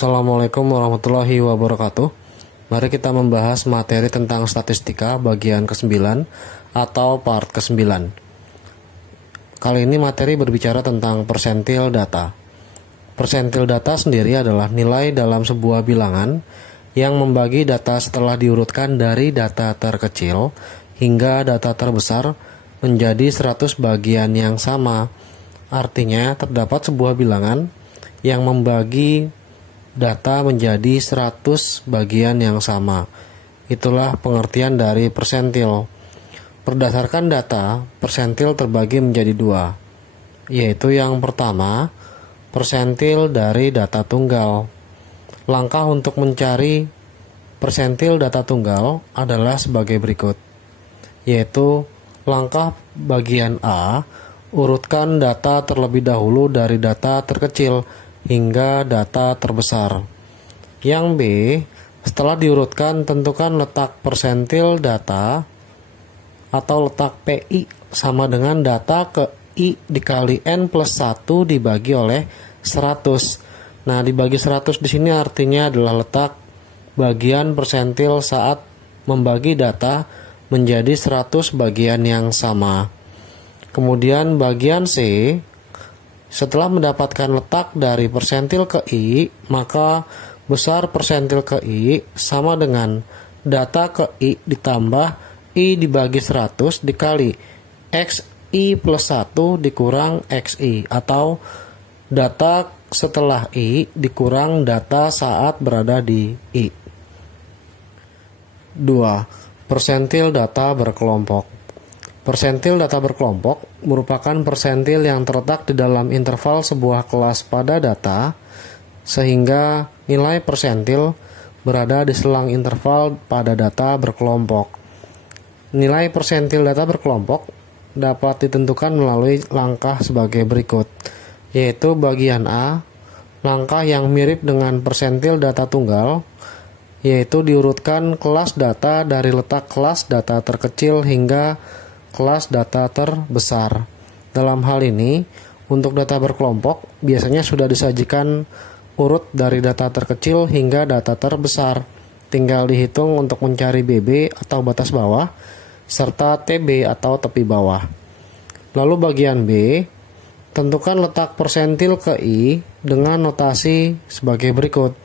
Assalamualaikum warahmatullahi wabarakatuh. Mari kita membahas materi tentang statistika bagian ke-9 atau part ke-9. Kali ini materi berbicara tentang persentil data. Persentil data sendiri adalah nilai dalam sebuah bilangan yang membagi data setelah diurutkan dari data terkecil hingga data terbesar menjadi 100 bagian yang sama. Artinya terdapat sebuah bilangan yang membagi data menjadi 100 bagian yang sama. Itulah pengertian dari persentil. Berdasarkan data, persentil terbagi menjadi dua, yaitu yang pertama, persentil dari data tunggal. Langkah untuk mencari persentil data tunggal adalah sebagai berikut, yaitu langkah bagian A, urutkan data terlebih dahulu dari data terkecil hingga data terbesar. Yang B, setelah diurutkan tentukan letak persentil data atau letak PI sama dengan data ke I dikali N plus 1 dibagi oleh 100. Nah, dibagi 100 di sini artinya adalah letak bagian persentil saat membagi data menjadi 100 bagian yang sama. Kemudian bagian C, setelah mendapatkan letak dari persentil ke I, maka besar persentil ke I sama dengan data ke I ditambah I dibagi 100 dikali XI plus 1 dikurang XI, atau data setelah I dikurang data saat berada di I. 2. Persentil data berkelompok. Persentil data berkelompok merupakan persentil yang terletak di dalam interval sebuah kelas pada data, sehingga nilai persentil berada di selang interval pada data berkelompok. Nilai persentil data berkelompok dapat ditentukan melalui langkah sebagai berikut, yaitu bagian A, langkah yang mirip dengan persentil data tunggal, yaitu diurutkan kelas data dari letak kelas data terkecil hingga kelas data terbesar. Dalam hal ini, untuk data berkelompok biasanya sudah disajikan urut dari data terkecil hingga data terbesar. Tinggal dihitung untuk mencari BB atau batas bawah serta TB atau tepi bawah. Lalu bagian B, tentukan letak persentil ke I dengan notasi sebagai berikut.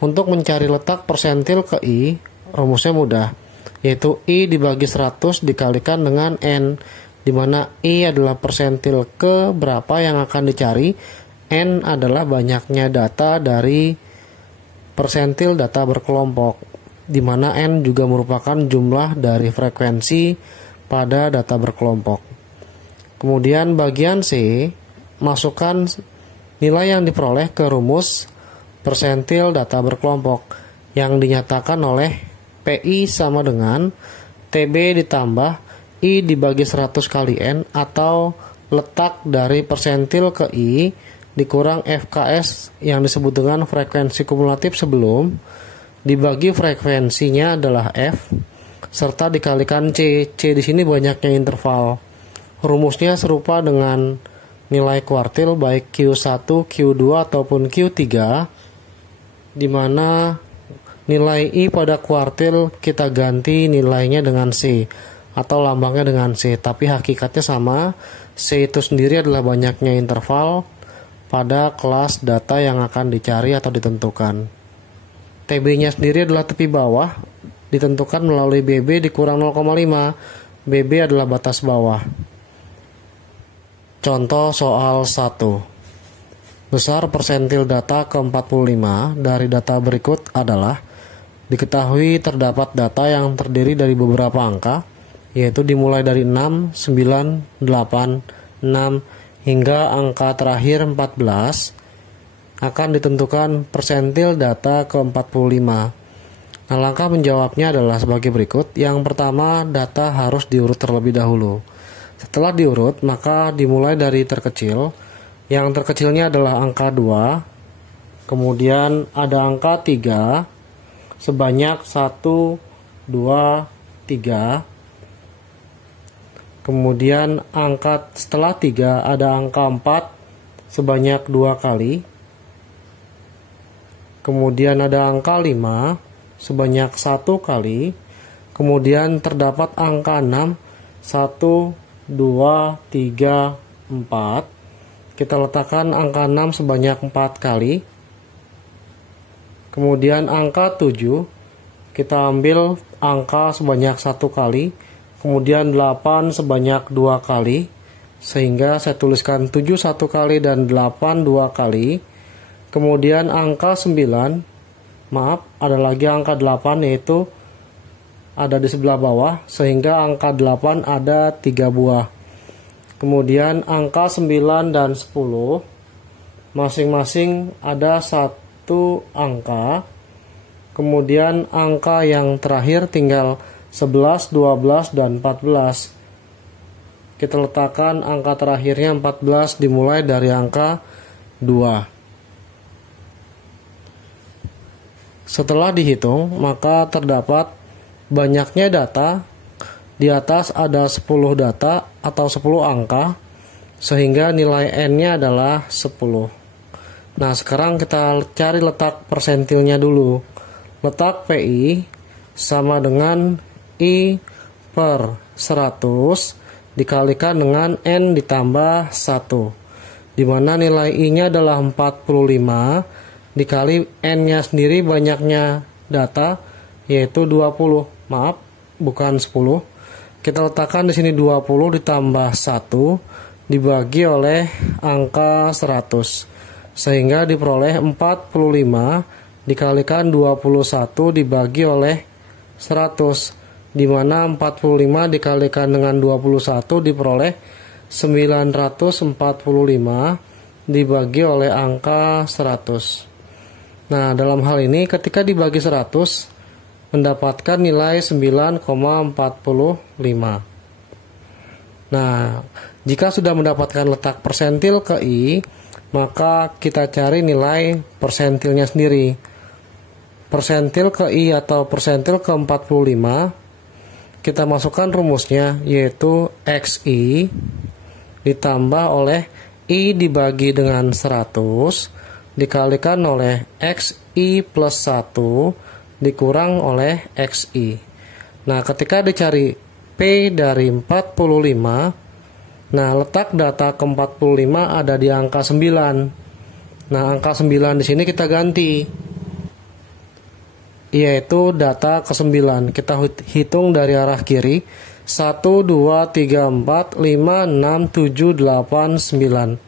Untuk mencari letak persentil ke I, rumusnya mudah, yaitu I dibagi 100 dikalikan dengan N, di mana I adalah persentil ke berapa yang akan dicari, N adalah banyaknya data dari persentil data berkelompok, di mana N juga merupakan jumlah dari frekuensi pada data berkelompok. Kemudian bagian C, masukkan nilai yang diperoleh ke rumus persentil data berkelompok yang dinyatakan oleh PI sama dengan TB ditambah I dibagi 100 kali N, atau letak dari persentil ke I dikurang FKS yang disebut dengan frekuensi kumulatif sebelum, dibagi frekuensinya adalah F, serta dikalikan C. C di sini banyaknya interval. Rumusnya serupa dengan nilai kuartil baik Q1, Q2 ataupun Q3, di mana nilai I pada kuartil kita ganti nilainya dengan C atau lambangnya dengan C, tapi hakikatnya sama. C itu sendiri adalah banyaknya interval pada kelas data yang akan dicari atau ditentukan. TB-nya sendiri adalah tepi bawah, ditentukan melalui BB dikurang 0,5. BB adalah batas bawah. Contoh soal 1. Besar persentil data ke-45 dari data berikut adalah: diketahui terdapat data yang terdiri dari beberapa angka, yaitu dimulai dari 6, 9, 8, 6, hingga angka terakhir 14, akan ditentukan persentil data ke-45. Nah, langkah menjawabnya adalah sebagai berikut. Yang pertama, data harus diurut terlebih dahulu. Setelah diurut, maka dimulai dari terkecil. Yang terkecilnya adalah angka 2, kemudian ada angka 3, sebanyak 1, 2, 3. Kemudian angka setelah 3 ada angka 4 sebanyak 2 kali. kemudian ada angka 5 sebanyak 1 kali, kemudian terdapat angka 6, 1, 2, 3, 4. Kita letakkan angka 6 sebanyak 4 kali. Kemudian angka 7, kita ambil angka sebanyak 1 kali, kemudian 8 sebanyak 2 kali, sehingga saya tuliskan 7 1 kali dan 8 2 kali. Kemudian angka 9, ada lagi angka 8 yaitu ada di sebelah bawah, sehingga angka 8 ada 3 buah. Kemudian angka 9 dan 10 masing-masing ada 1 angka. Kemudian angka yang terakhir tinggal 11, 12, dan 14. Kita letakkan angka terakhirnya 14 dimulai dari angka 2. Setelah dihitung, maka terdapat banyaknya data. Di atas ada 10 data atau 10 angka, sehingga nilai N-nya adalah 10. Nah, sekarang kita cari letak persentilnya dulu. Letak PI sama dengan I per 100 dikalikan dengan N ditambah 1, di mana nilai I-nya adalah 45 dikali N-nya sendiri banyaknya data yaitu 20. Maaf, bukan 10. Kita letakkan di sini 20 ditambah 1 dibagi oleh angka 100, sehingga diperoleh 45 dikalikan 21 dibagi oleh 100, di mana 45 dikalikan dengan 21 diperoleh 945 dibagi oleh angka 100. Nah, dalam hal ini ketika dibagi 100 mendapatkan nilai 9,45. Nah, jika sudah mendapatkan letak persentil ke I, maka kita cari nilai persentilnya sendiri. Persentil ke I atau persentil ke 45, kita masukkan rumusnya, yaitu XI ditambah oleh I dibagi dengan 100 dikalikan oleh XI plus 1 dikurang oleh XI. Nah, ketika dicari P dari 45, nah letak data ke 45 ada di angka 9. Nah, angka 9 di sini kita ganti, yaitu data ke 9. Kita hitung dari arah kiri. 1, 2, 3, 4, 5, 6, 7, 8, 9.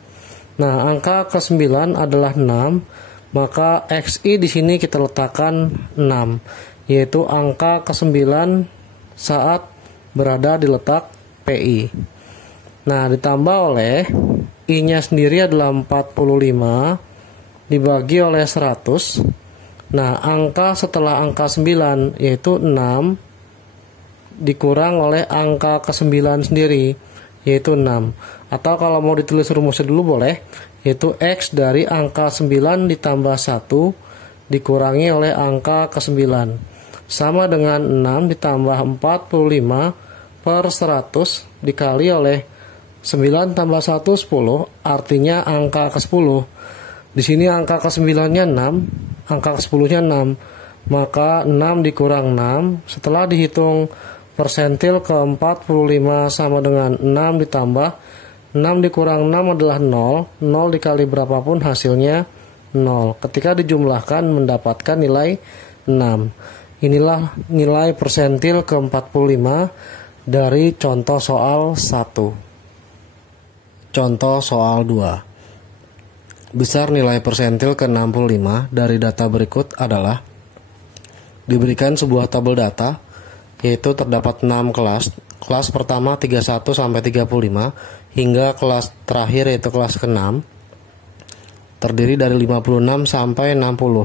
Nah, angka ke 9 adalah 6, maka XI di sini kita letakkan 6, yaitu angka ke 9 saat berada di letak PI. Nah, ditambah oleh I-nya sendiri adalah 45 dibagi oleh 100. Nah, angka setelah angka 9 yaitu 6 dikurang oleh angka ke-9 sendiri yaitu 6. Atau kalau mau ditulis rumusnya dulu boleh, yaitu X dari angka 9 ditambah 1 dikurangi oleh angka ke-9 sama dengan 6 ditambah 45 per 100 dikali oleh 9 tambah 1 10, artinya angka ke-10. Di sini angka ke-9-nya 6, angka ke-10-nya 6, maka 6 dikurang 6, setelah dihitung persentil ke-45 sama dengan 6 ditambah 6 dikurang 6 adalah 0, 0 dikali berapapun hasilnya 0. Ketika dijumlahkan mendapatkan nilai 6. Inilah nilai persentil ke-45 dari contoh soal 1. Contoh soal 2. Besar nilai persentil ke-65 dari data berikut adalah: diberikan sebuah tabel data, yaitu terdapat 6 kelas. Kelas pertama 31 sampai 35 hingga kelas terakhir yaitu kelas ke-6 terdiri dari 56 sampai 60.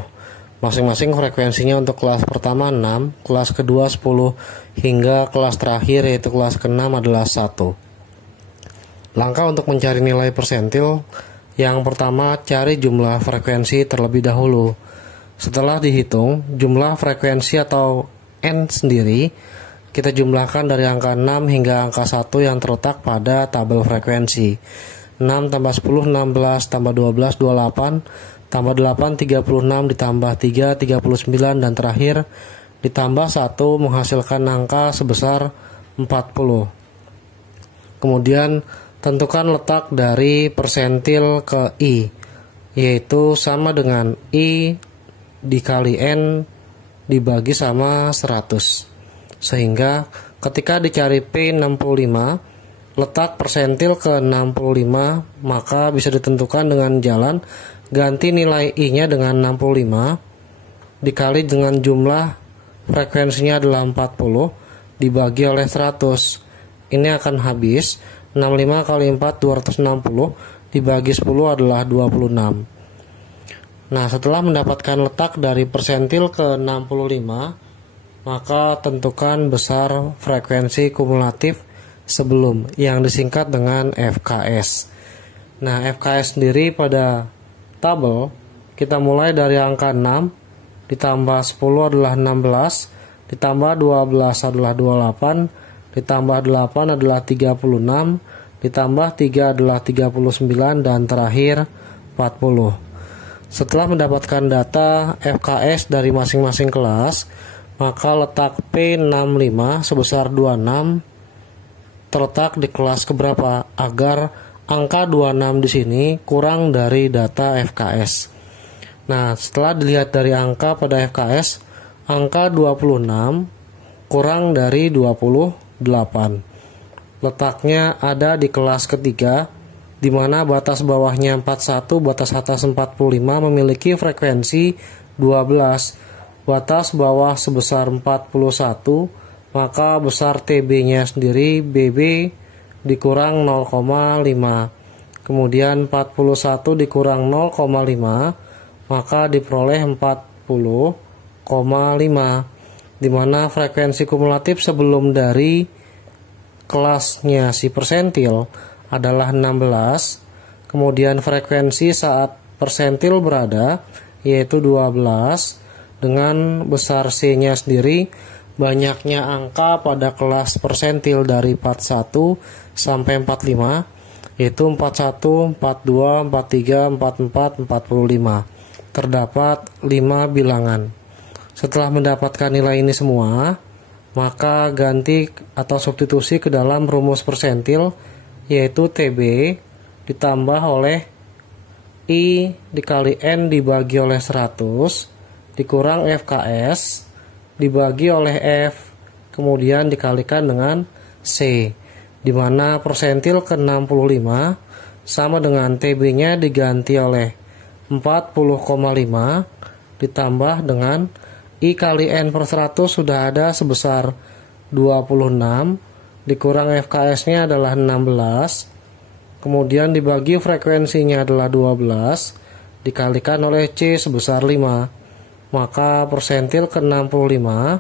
Masing-masing frekuensinya untuk kelas pertama 6, kelas kedua 10 hingga kelas terakhir yaitu kelas ke-6 adalah 1. Langkah untuk mencari nilai persentil: yang pertama, cari jumlah frekuensi terlebih dahulu. Setelah dihitung jumlah frekuensi atau N sendiri, kita jumlahkan dari angka 6 hingga angka 1 yang terletak pada tabel frekuensi. 6 tambah 10, 16, tambah 12, 28, tambah 8 36, ditambah 3 39, dan terakhir ditambah 1 menghasilkan angka sebesar 40. Kemudian tentukan letak dari persentil ke I, yaitu sama dengan I dikali N dibagi sama 100. Sehingga ketika dicari P65, letak persentil ke 65, maka bisa ditentukan dengan jalan ganti nilai I-nya dengan 65 dikali dengan jumlah frekuensinya adalah 40 dibagi oleh 100. Ini akan habis 65 kali 4 260 dibagi 10 adalah 26. Nah, setelah mendapatkan letak dari persentil ke 65, maka tentukan besar frekuensi kumulatif sebelum, yang disingkat dengan FKS. Nah, FKS sendiri pada tabel kita mulai dari angka 6 ditambah 10 adalah 16, ditambah 12 adalah 28, ditambah 8 adalah 36, ditambah 3 adalah 39, dan terakhir 40. Setelah mendapatkan data FKS dari masing-masing kelas, maka letak P65 sebesar 26 terletak di kelas keberapa agar angka 26 di sini kurang dari data FKS. Nah, setelah dilihat dari angka pada FKS, angka 26 kurang dari 28. Letaknya ada di kelas ketiga, di mana batas bawahnya 41, batas atas 45 memiliki frekuensi 12. Batas bawah sebesar 41, maka besar TB-nya sendiri BB dikurang 0,5. Kemudian 41 dikurang 0,5, maka diperoleh 40,5, di mana frekuensi kumulatif sebelum dari kelasnya si persentil adalah 16. Kemudian frekuensi saat persentil berada yaitu 12, dengan besar C-nya sendiri banyaknya angka pada kelas persentil dari 41 sampai 45, yaitu 41, 42, 43, 44, 45. Terdapat 5 bilangan. Setelah mendapatkan nilai ini semua, maka ganti atau substitusi ke dalam rumus persentil, yaitu TB ditambah oleh I dikali N dibagi oleh 100 dikurang FKS dibagi oleh F, kemudian dikalikan dengan C, di mana persentil ke 65 sama dengan TB-nya diganti oleh 40,5 ditambah dengan I kali N per 100 sudah ada sebesar 26 dikurang FKS-nya adalah 16, kemudian dibagi frekuensinya adalah 12 dikalikan oleh C sebesar 5. Maka persentil ke 65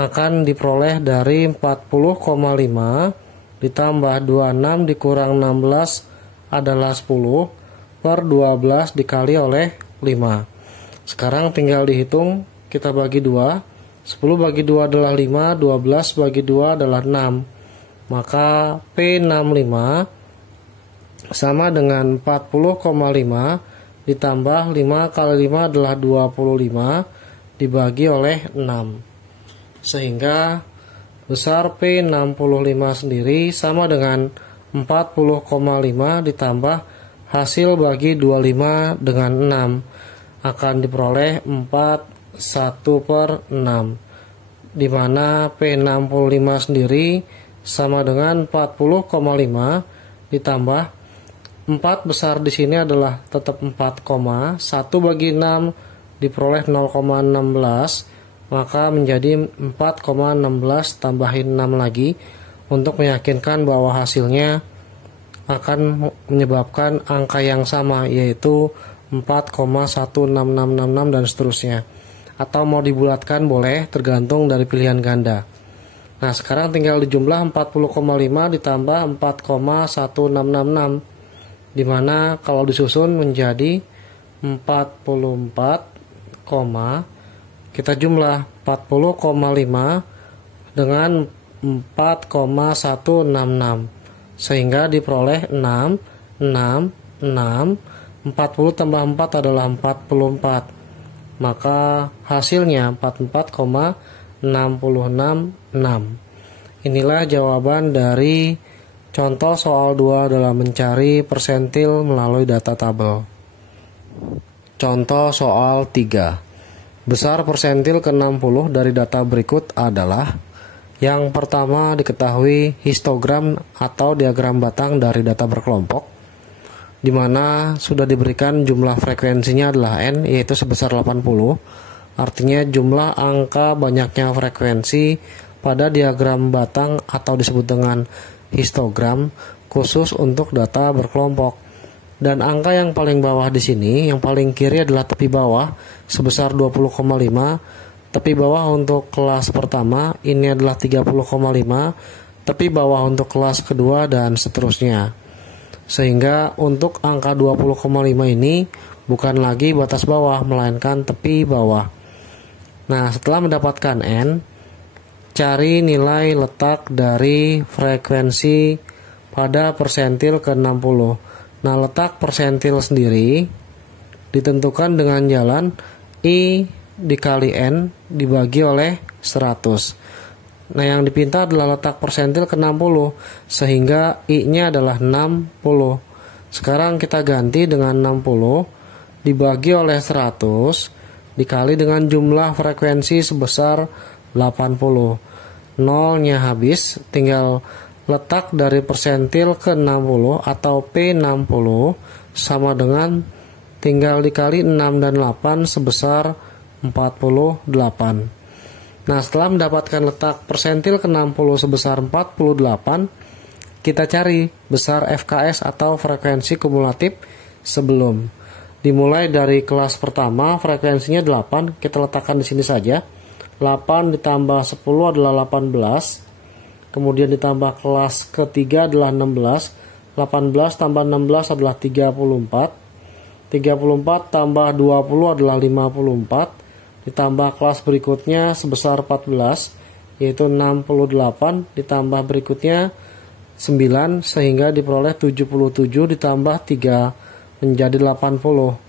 akan diperoleh dari 40,5 ditambah 26 dikurang 16 adalah 10 per 12 dikali oleh 5. Sekarang tinggal dihitung, kita bagi 2. 10 bagi 2 adalah 5, 12 bagi 2 adalah 6. Maka P65 sama dengan 40,5 ditambah 5 kali 5 adalah 25 dibagi oleh 6. Sehingga besar P65 sendiri sama dengan 40,5 ditambah hasil bagi 25 dengan 6 akan diperoleh 41 per 6, di mana P65 sendiri sama dengan 40,5 ditambah 4 besar di sini adalah tetap 4, 1 bagi 6 diperoleh 0,16, maka menjadi 4,16 tambahin 6 lagi untuk meyakinkan bahwa hasilnya akan menyebabkan angka yang sama, yaitu 4,16666 dan seterusnya. Atau mau dibulatkan boleh, tergantung dari pilihan ganda. Nah, sekarang tinggal dijumlah 40,5 ditambah 4,1666, di mana kalau disusun menjadi 44, kita jumlah 40,5 dengan 4,166 sehingga diperoleh 6, 6, 6, 40 tambah 4 adalah 44. Maka hasilnya 44,666. Inilah jawaban dari contoh soal 2 dalam mencari persentil melalui data tabel. Contoh soal 3. Besar persentil ke-60 dari data berikut adalah: yang pertama, diketahui histogram atau diagram batang dari data berkelompok, di mana sudah diberikan jumlah frekuensinya adalah N, yaitu sebesar 80. Artinya jumlah angka banyaknya frekuensi pada diagram batang atau disebut dengan histogram khusus untuk data berkelompok. Dan angka yang paling bawah di sini, yang paling kiri adalah tepi bawah sebesar 20,5. Tepi bawah untuk kelas pertama ini adalah 30,5. Tepi bawah untuk kelas kedua dan seterusnya. Sehingga untuk angka 20,5 ini bukan lagi batas bawah, melainkan tepi bawah. Nah, setelah mendapatkan N, cari nilai letak dari frekuensi pada persentil ke-60. Nah, letak persentil sendiri ditentukan dengan jalan I dikali N dibagi oleh 100. Nah, yang dipinta adalah letak persentil ke-60, sehingga I-nya adalah 60. Sekarang kita ganti dengan 60 dibagi oleh 100 dikali dengan jumlah frekuensi sebesar 80. Nolnya habis, tinggal letak dari persentil ke-60 atau P60 sama dengan tinggal dikali 6 dan 8 sebesar 48. Nah, setelah mendapatkan letak persentil ke-60 sebesar 48, kita cari besar FKS atau frekuensi kumulatif sebelum. Dimulai dari kelas pertama, frekuensinya 8, kita letakkan di sini saja. 8 ditambah 10 adalah 18. Kemudian ditambah kelas ketiga adalah 16. 18 tambah 16 adalah 34. 34 tambah 20 adalah 54. Ditambah kelas berikutnya sebesar 14, yaitu 68. Ditambah berikutnya 9, sehingga diperoleh 77 ditambah 3 menjadi 80.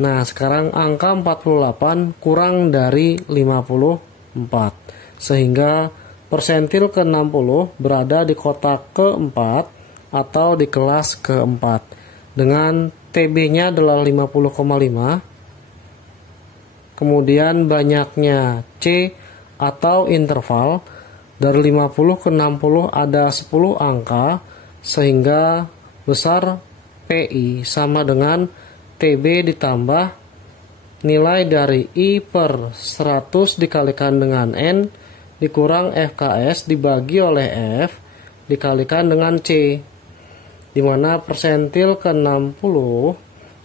Nah, sekarang angka 48 kurang dari 54. Sehingga persentil ke-60 berada di kotak keempat atau di kelas keempat dengan TB-nya adalah 50,5. Kemudian banyaknya C atau interval dari 50 ke 60 ada 10 angka, sehingga besar PI sama dengan TB ditambah nilai dari I per 100 dikalikan dengan N dikurang FKS dibagi oleh F dikalikan dengan C, di mana persentil ke-60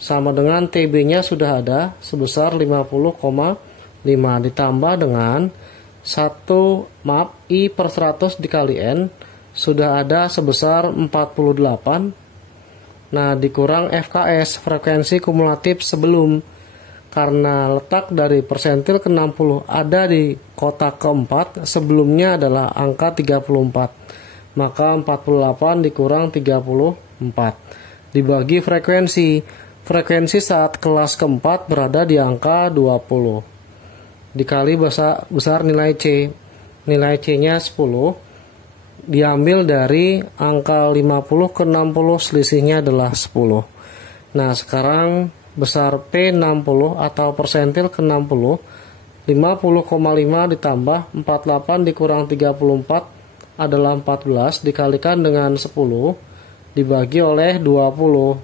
sama dengan TB-nya sudah ada sebesar 50,5 ditambah dengan I per 100 dikali N sudah ada sebesar 48. Nah, dikurang FKS frekuensi kumulatif sebelum. Karena letak dari persentil ke-60 ada di kotak keempat, sebelumnya adalah angka 34. Maka 48 dikurang 34 dibagi frekuensi. Frekuensi saat kelas keempat berada di angka 20. Dikali besar nilai C. Nilai C-nya 10. Diambil dari angka 50 ke 60, selisihnya adalah 10. Nah, sekarang besar P60 atau persentil ke-60, 50,5 ditambah 48 dikurang 34 adalah 14 dikalikan dengan 10 dibagi oleh 20.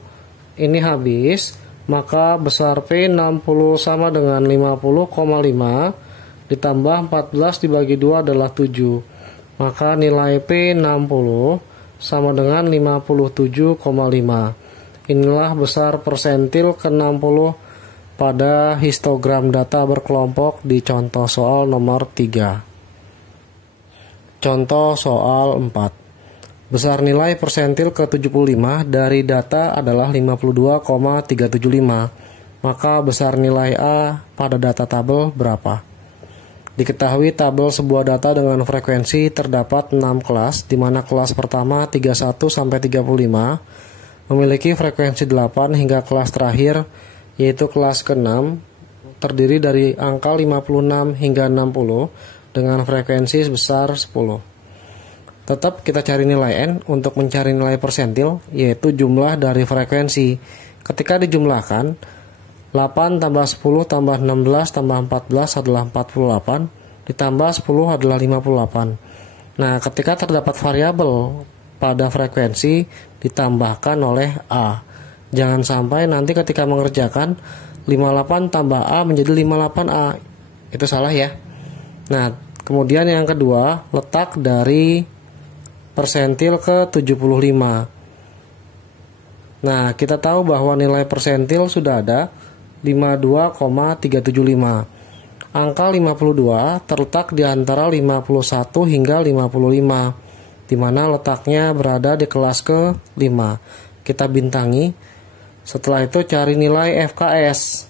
Ini habis, maka besar P60 sama dengan 50,5 ditambah 14 dibagi 2 adalah 7. Maka nilai P60 sama dengan 57,5. Inilah besar persentil ke-60 pada histogram data berkelompok di contoh soal nomor 3. Contoh soal 4. Besar nilai persentil ke-75 dari data adalah 52,375. Maka besar nilai A pada data tabel berapa? Diketahui tabel sebuah data dengan frekuensi terdapat 6 kelas, di mana kelas pertama 31 sampai 35. memiliki frekuensi 8 hingga kelas terakhir, yaitu kelas ke-6, terdiri dari angka 56 hingga 60 dengan frekuensi sebesar 10. Tetap kita cari nilai N untuk mencari nilai persentil, yaitu jumlah dari frekuensi. Ketika dijumlahkan, 8 tambah 10 tambah 16 tambah 14 adalah 48, ditambah 10 adalah 58. Nah, ketika terdapat variabel pada frekuensi ditambahkan oleh A. Jangan sampai nanti ketika mengerjakan 58 tambah A menjadi 58A. Itu salah ya. Nah, kemudian yang kedua, letak dari persentil ke 75. Nah, kita tahu bahwa nilai persentil sudah ada 52,375. Angka 52 terletak di antara 51 hingga 55, di mana letaknya berada di kelas ke-5. Kita bintangi. Setelah itu cari nilai FKS.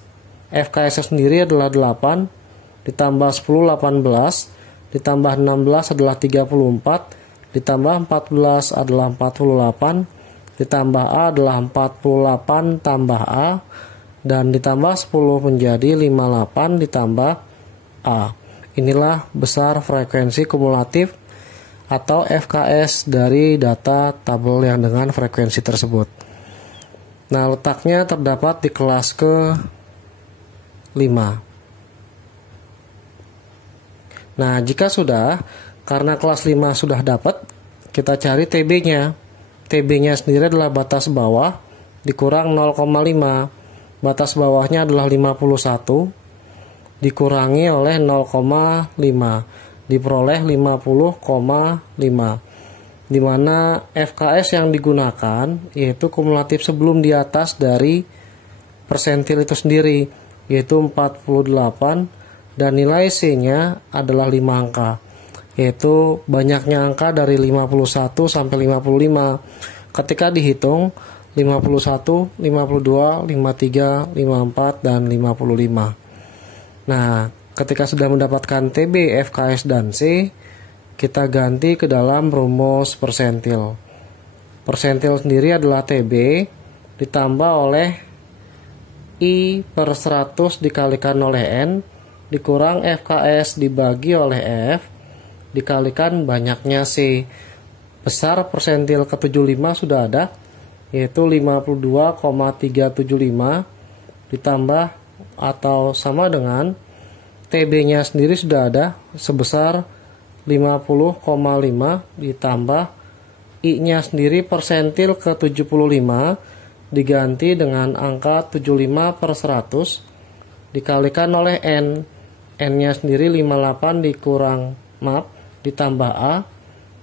FKS sendiri adalah 8, ditambah 10 18, ditambah 16 adalah 34, ditambah 14 adalah 48, ditambah A adalah 48 tambah A, dan ditambah 10 menjadi 58 ditambah A. Inilah besar frekuensi kumulatif atau FKS dari data tabel yang dengan frekuensi tersebut. Nah, letaknya terdapat di kelas ke-5. Nah, jika sudah, karena kelas 5 sudah dapat, kita cari TB-nya. TB-nya sendiri adalah batas bawah dikurang 0,5. Batas bawahnya adalah 51 dikurangi oleh 0,5, diperoleh 50,5, di mana FKS yang digunakan yaitu kumulatif sebelum di atas dari persentil itu sendiri, yaitu 48, dan nilai C-nya adalah 5 angka, yaitu banyaknya angka dari 51 sampai 55. Ketika dihitung 51, 52, 53, 54, dan 55. Nah, ketika sudah mendapatkan TB, FKS, dan C, kita ganti ke dalam rumus persentil. Persentil sendiri adalah TB ditambah oleh I per 100 dikalikan oleh N, dikurang FKS dibagi oleh F, dikalikan banyaknya C. Besar persentil ke-75 sudah ada, yaitu 52,375 ditambah atau sama dengan TB-nya sendiri sudah ada sebesar 50,5 ditambah I-nya sendiri persentil ke-75 diganti dengan angka 75 per 100 dikalikan oleh N. N-nya sendiri 58 ditambah A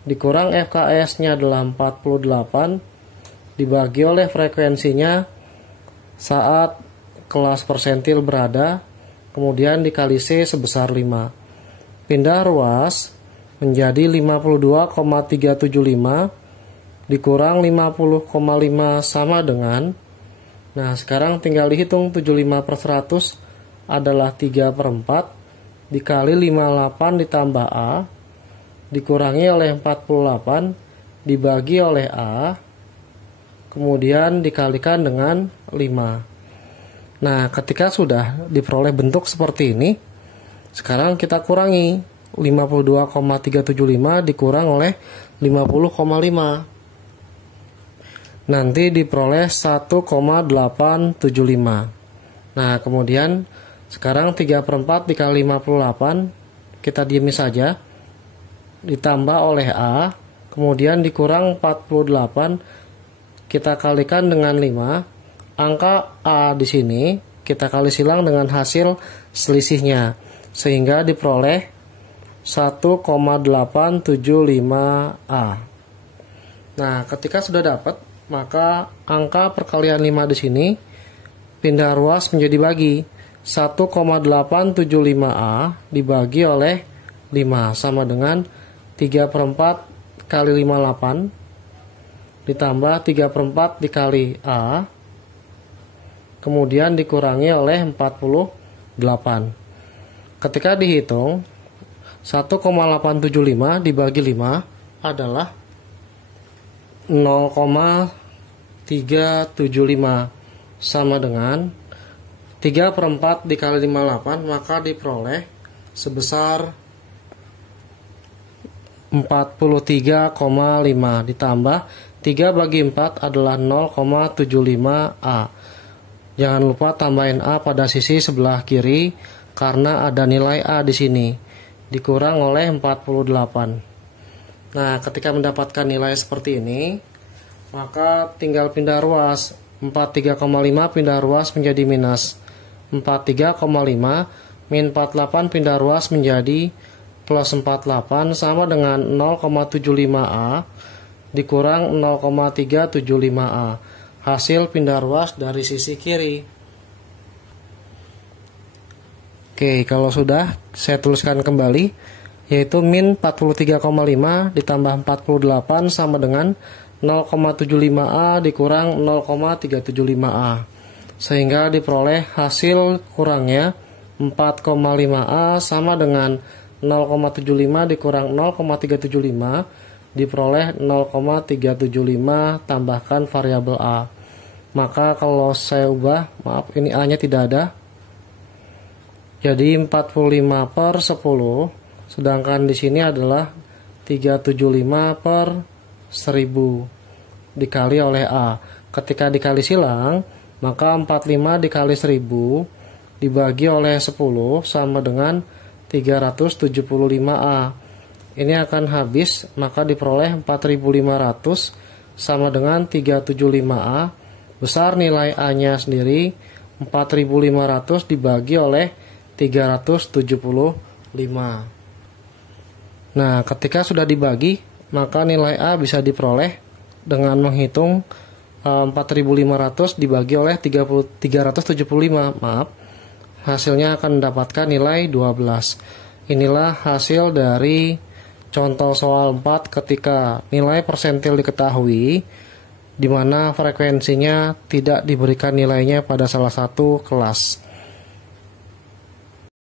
dikurang FKS-nya adalah 48 dibagi oleh frekuensinya saat kelas persentil berada, kemudian dikali C sebesar 5. Pindah ruas menjadi 52,375 dikurang 50,5 sama dengan, nah sekarang tinggal dihitung 75 per 100 adalah 3 per 4 dikali 58 ditambah A dikurangi oleh 48 dibagi oleh A kemudian dikalikan dengan 5. Nah, ketika sudah diperoleh bentuk seperti ini, sekarang kita kurangi 52,375 dikurang oleh 50,5. Nanti diperoleh 1,875. Nah, kemudian sekarang 3 per 4 dikali 58, kita diami saja, ditambah oleh A, kemudian dikurang 48, kita kalikan dengan 5. Angka A di sini kita kali silang dengan hasil selisihnya sehingga diperoleh 1,875A. Nah, ketika sudah dapat, maka angka perkalian 5 di sini pindah ruas menjadi bagi 1,875A dibagi oleh 5 sama dengan 3 per 4 kali 58 ditambah 3 per 4 dikali A kemudian dikurangi oleh 48. Ketika dihitung 1,875 dibagi 5 adalah 0,3 375 sama dengan 3/4 dikali 58, maka diperoleh sebesar 43,5 ditambah 3 bagi 4 adalah 0,75A. Jangan lupa tambahin A pada sisi sebelah kiri karena ada nilai A di sini dikurang oleh 48. Nah, ketika mendapatkan nilai seperti ini, maka tinggal pindah ruas. 43,5 pindah ruas menjadi minus 43,5 min 48 pindah ruas menjadi plus 48 sama dengan 0,75A dikurang 0,375A. Hasil pindah ruas dari sisi kiri. Oke, kalau sudah, saya tuliskan kembali, yaitu min 43,5 ditambah 48 sama dengan 0,75A dikurang 0,375A. Sehingga diperoleh hasil kurangnya 4,5A sama dengan 0,75 dikurang 0,375 diperoleh 0,375 tambahkan variabel A. Maka kalau saya ubah, maaf ini A nya tidak ada, jadi 45/10, sedangkan di sini adalah 375/1000 dikali oleh A. Ketika dikali silang, maka 45 dikali 1000 dibagi oleh 10 sama dengan 375A. Ini akan habis, maka diperoleh 4500 sama dengan 375A. Besar nilai A-nya sendiri 4500 dibagi oleh 375. Nah, ketika sudah dibagi, maka nilai A bisa diperoleh dengan menghitung 4500 dibagi oleh 375, maaf. Hasilnya akan mendapatkan nilai 12. Inilah hasil dari contoh soal 4 ketika nilai persentil diketahui, di mana frekuensinya tidak diberikan nilainya pada salah satu kelas.